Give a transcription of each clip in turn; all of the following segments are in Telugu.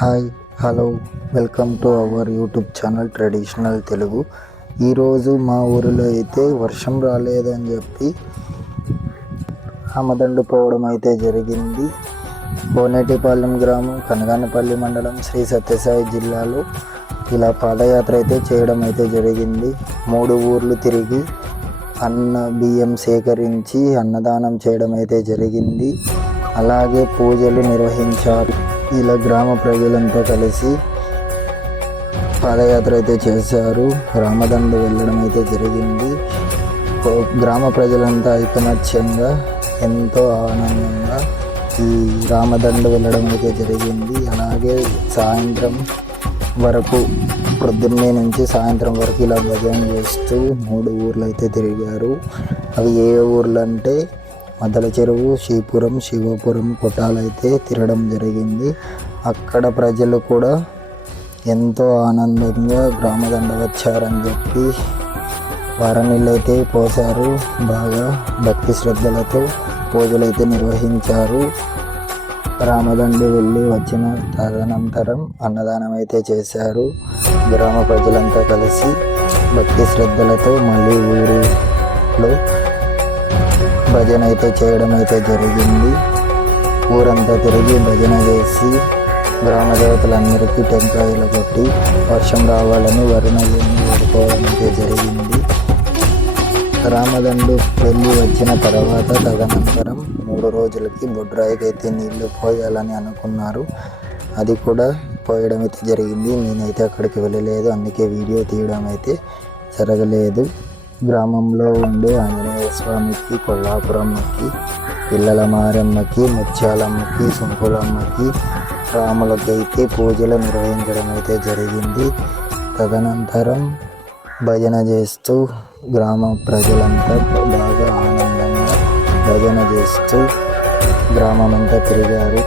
Hi hello welcome to our YouTube channel traditional Telugu. ఈరోజు మా ఊరిలో అయితే వర్షం రాలేదని చెప్పి రామదండు పోవడం అయితే జరిగింది. కోనేటిపాలెం గ్రామం, కనగానపల్లి మండలం, శ్రీ సత్యసాయి జిల్లాలో ఇలా పాదయాత్ర అయితే చేయడం అయితే జరిగింది. 3 ఊర్లు తిరిగి బియ్యం సేకరించి అన్నదానం చేయడం అయితే జరిగింది. అలాగే పూజలు నిర్వహించారు. ఇలా గ్రామ ప్రజలంతా కలిసి పాదయాత్ర అయితే చేశారు. రామదండు వెళ్ళడం అయితే జరిగింది. గ్రామ ప్రజలంతా ఐకమత్యంగా ఎంతో ఆనందంగా ఈ రామదండు వెళ్ళడం అయితే జరిగింది. అలాగే సాయంత్రం వరకు, పొద్దున్నే నుంచి సాయంత్రం వరకు ఇలా భజన చేస్తూ 3 ఊర్లు అయితే తిరిగారు. అవి ఏ ఊర్లు అంటే మద్దల చెరువు, శ్రీపురం, శివపురం, కొట్టాలైతే తిరగడం జరిగింది. అక్కడ ప్రజలు కూడా ఎంతో ఆనందంగా గ్రామదండ వచ్చారని చెప్పి వారనీళ్ళు అయితే పోశారు. బాగా భక్తి శ్రద్ధలతో పూజలు అయితే నిర్వహించారు. రామదండు వెళ్ళి వచ్చిన తదనంతరం అన్నదానం అయితే చేశారు. గ్రామ ప్రజలంతా కలిసి భక్తి శ్రద్ధలతో మళ్ళీ ఊరిలో భజన అయితే చేయడం అయితే జరిగింది. ఊరంతా తిరిగి భజన చేసి గ్రామ దేవతలందరికీ టెంకాయలు కొట్టి వర్షం రావాలని వరుణదేవుని వేడుకోవడం అయితే జరిగింది. రామదండు వెళ్ళి వచ్చిన తర్వాత తదనంతరం 3 రోజులకి బొడ్రాయికి అయితే నీళ్లు పోయాలని అనుకున్నారు. అది కూడా పోయడం అయితే జరిగింది. నేనైతే అక్కడికి వెళ్ళలేదు, అందుకే వీడియో తీయడం అయితే జరగలేదు. గ్రామంలో ఉండే ఆంజనేయ స్వామికి, కొల్లాపురమ్మకి, పిల్లల మారమ్మకి, ముత్యాలమ్మకి, సుంకులమ్మకి, రాములకైతే పూజలు నిర్వహించడం అయితే జరిగింది. తదనంతరం భజన చేస్తూ గ్రామ ప్రజలంతా బాగా ఆనందంగా భజన చేస్తూ గ్రామం అంతా తిరిగారు.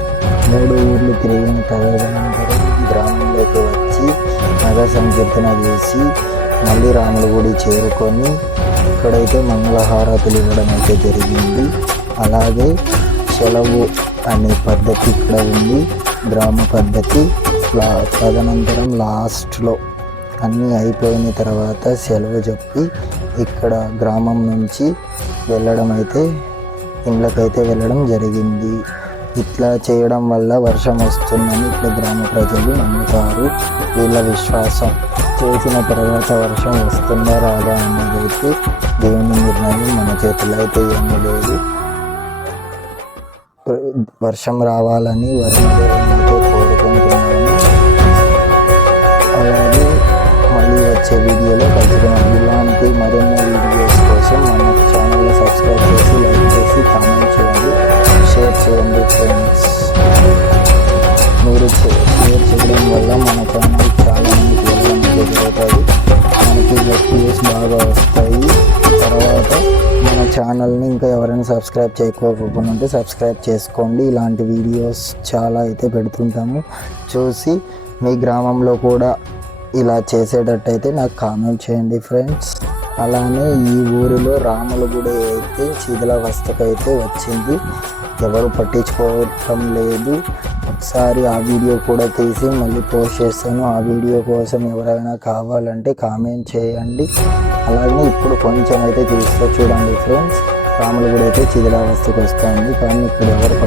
3 ఊర్లు తిరిగిన తదనంతరం గ్రామంలోకి వచ్చి నగర సంకీర్తన చేసి మళ్ళీ రాముల గుడి చేరుకొని ఇక్కడైతే మంగళహారతులు ఇవ్వడం అయితే జరిగింది. అలాగే సెలవు అనే పద్ధతి ఇక్కడ ఉంది, గ్రామ పద్ధతి. తదనంతరం లాస్ట్లో అన్నీ అయిపోయిన తర్వాత సెలవు చెప్పి ఇక్కడ గ్రామం నుంచి వెళ్ళడం అయితే ఇండ్లకైతే వెళ్ళడం జరిగింది. ఇట్లా చేయడం వల్ల వర్షం వస్తుందని ఇట్లా గ్రామ ప్రజలు నమ్ముతారు. వీళ్ళ విశ్వాసం. చేసిన తర్వాత వర్షం వస్తుందా రాదా అన్నది అయితే దేవుని నిర్ణయం, మన చేతుల్లో అయితే ఏమీ లేదు. వర్షం రావాలని వరుణదేవుని అయితే కోరుకుంటున్నాను. అలాగే మళ్ళీ వచ్చే వీడియోలో కలుసుకున్నాం. ఇలాంటి మరిన్ని వీడియోస్ కోసం మన ఛానల్ని సబ్స్క్రైబ్ చేసి, లైక్ చేసి, కామెంట్ చేయండి, షేర్ చేయండి ఫ్రెండ్స్. మీరు షేర్ చేయడం వల్ల మన ఛానల్ చాలా మందికి వెళ్ళడం జరుగుతుంది. మనకి వ్యూస్ బాగా వస్తాయి. తర్వాత మన ఛానల్ని ఇంకా ఎవరైనా సబ్స్క్రైబ్ చేయకపోకుండా ఉంటే సబ్స్క్రైబ్ చేసుకోండి. ఇలాంటి వీడియోస్ చాలా అయితే పెడుతుంటాము. చూసి మీ గ్రామంలో కూడా ఇలా చేసేటట్టయితే నాకు కామెంట్ చేయండి ఫ్రెండ్స్. అలానే ఈ ఊరిలో రాముల గుడి అయితే శిథిలావస్థకైతే వచ్చింది, ఎవరు పట్టించుకోవటం లేదు. ఒకసారి ఆ వీడియో కూడా తీసి మళ్ళీ పోస్ట్ చేస్తాను. ఆ వీడియో కోసం ఎవరైనా కావాలంటే కామెంట్ చేయండి. అలాగే ఇప్పుడు కొంచెం అయితే తీస్తే చూడండి ఫ్రెండ్స్, రాముల గుడి అయితే శిథిలావస్థకు వస్తుంది, కానీ ఇక్కడ ఎవరు